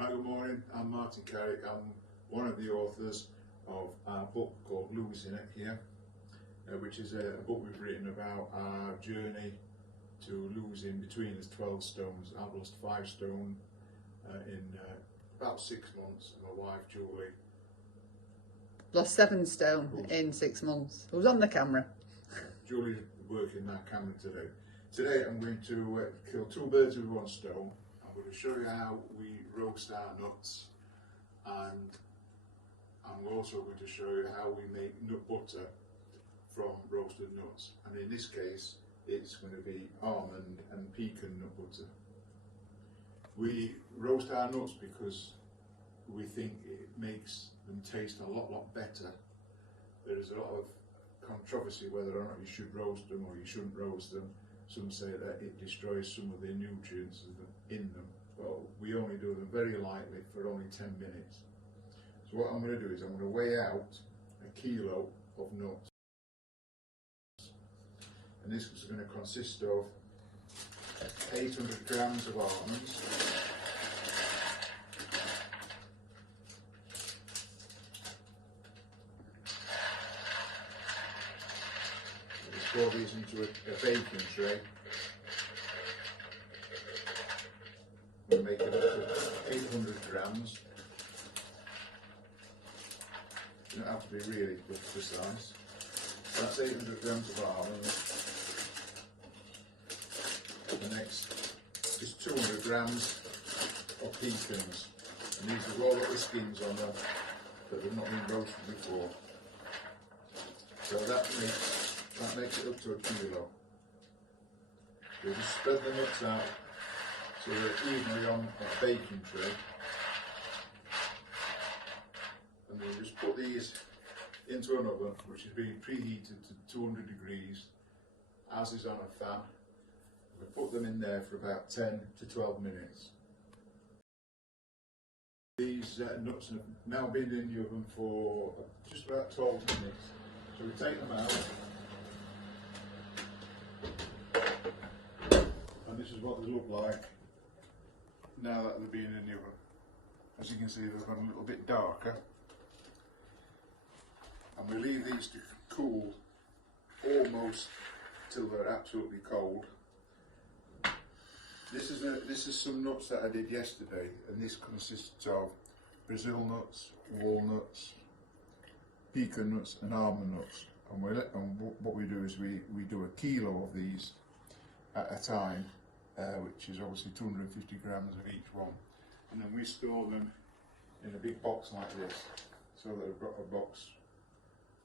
Hi, good morning. I'm Martin Carrick. I'm one of the authors of our book called Losing It here, which is a book we've written about our journey to losing between us 12 stones. I've lost 5 stone in about 6 months. My wife Julie lost 7 stone in 6 months. Who's on the camera? Julie's working that camera today. Today I'm going to kill 2 birds with 1 stone. I'm going to show you how we roast our nuts, and I'm also going to show you how we make nut butter from roasted nuts. And in this case, it's going to be almond and pecan nut butter. We roast our nuts because we think it makes them taste a lot better. There is a lot of controversy whether or not you should roast them or you shouldn't roast them. Some say that it destroys some of the nutrients in them, but we only do them very lightly for only 10 minutes. So what I'm going to do is I'm going to weigh out 1 kilo of nuts, and this is going to consist of 800 grams of almonds, 4 these into a baking tray. We'll make it up to 800 grams. You don't have to be really precise. So that's 800 grams of almonds. The next is 200 grams of pecans. And these have all got the skins on them, but they've not been roasted before. So that makes it up to 1 kilo. So just spread the nuts out so they're evenly on that baking tray. And then just put these into an oven which is being preheated to 200 degrees, as is on a fan. We put them in there for about 10 to 12 minutes. These nuts have now been in the oven for just about 12 minutes. So we take them out. And this is what they look like now that they've been in the oven. As you can see, they've gone a little bit darker. And we leave these to cool almost till they're absolutely cold. This is some nuts that I did yesterday, and this consists of Brazil nuts, walnuts, pecan nuts and almond nuts. And what we do is we do 1 kilo of these at a time, which is obviously 250 grams of each one. And then we store them in a big box like this, so that we've got a box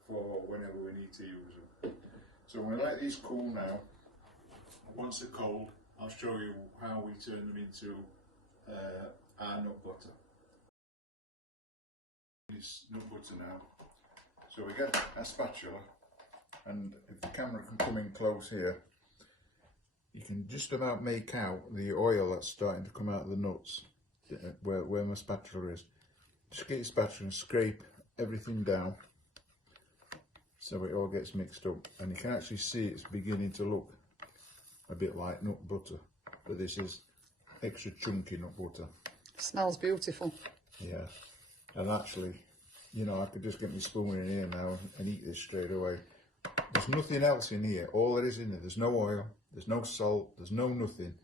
for whenever we need to use them. So I'm going to let these cool now. Once they're cold, I'll show you how we turn them into our nut butter. This nut butter now. So we get a spatula, and if the camera can come in close here, you can just about make out the oil that's starting to come out of the nuts, where my spatula is. Just get your spatula and scrape everything down so it all gets mixed up, and you can actually see it's beginning to look a bit like nut butter, but this is extra chunky nut butter. Smells beautiful. Yeah, and actually, you know, I could just get my spoon in here now and eat this straight away. There's nothing else in here. All there is in there, there's no oil, there's no salt, there's no nothing,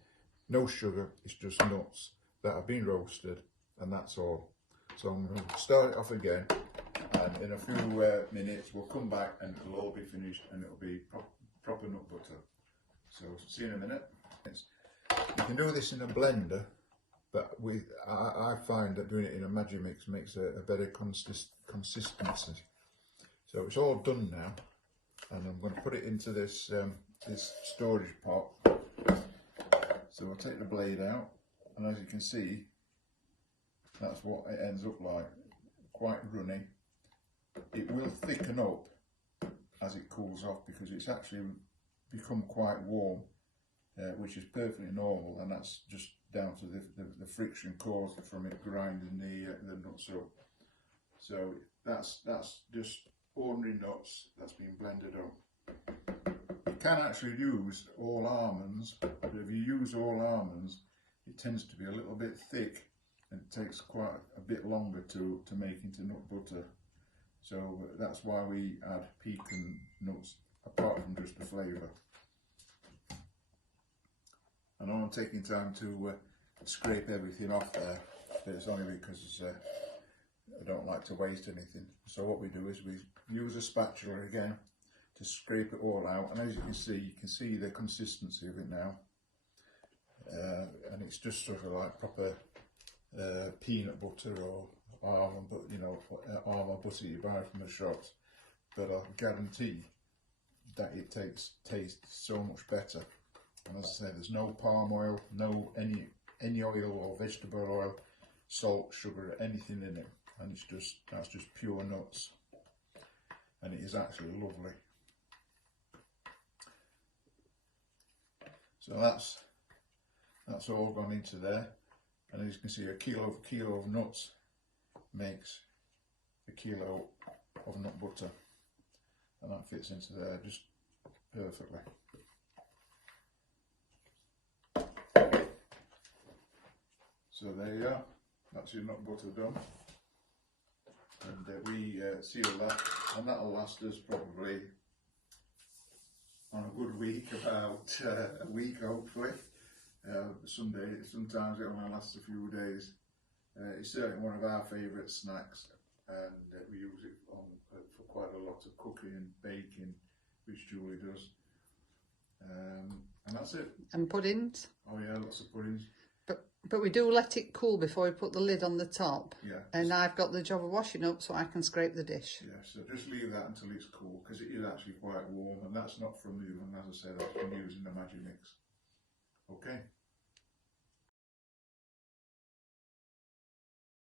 no sugar. It's just nuts that have been roasted, and that's all. So I'm going to start it off again, and in a few minutes we'll come back and it'll all be finished, and it'll be proper nut butter. So see you in a minute. You can do this in a blender, but I find that doing it in a Magimix makes a better consistency. So it's all done now, and I'm going to put it into this this storage pot. So I'll take the blade out, and as you can see, that's what it ends up like, quite runny. It will thicken up as it cools off because it's actually become quite warm, which is perfectly normal, and that's just down to the friction caused from it grinding the nuts up. So that's just ordinary nuts that's been blended up. You can actually use all almonds, but if you use all almonds, it tends to be a little bit thick and it takes quite a bit longer to make into nut butter. So that's why we add pecan nuts, apart from just the flavour. I know I'm taking time to scrape everything off there, but it's only because I don't like to waste anything. So what we do is we use a spatula again to scrape it all out, and as you can see the consistency of it now, and it's just sort of like proper peanut butter or almond, but you know, almond butter you buy from the shops. But I guarantee that it tastes so much better. And as I say, there's no palm oil, no any oil or vegetable oil, salt, sugar, anything in it, and that's just pure nuts, and it is actually lovely. So that's all gone into there, and as you can see, a kilo of nuts makes a kilo of nut butter, and that fits into there just perfectly. So there you are, that's your nut butter done, and we seal that, and that'll last us probably on a good week, about a week hopefully. Sometimes it only lasts a few days. It's certainly one of our favourite snacks, and we use it for quite a lot of cooking and baking, which Julie does. And that's it. And puddings. Oh yeah, lots of puddings. But we do let it cool before we put the lid on the top. Yeah. And I've got the job of washing up so I can scrape the dish. Yeah, so just leave that until it's cool, because it is actually quite warm, and that's not from the oven, as I said, that's from using the Maggi Mix.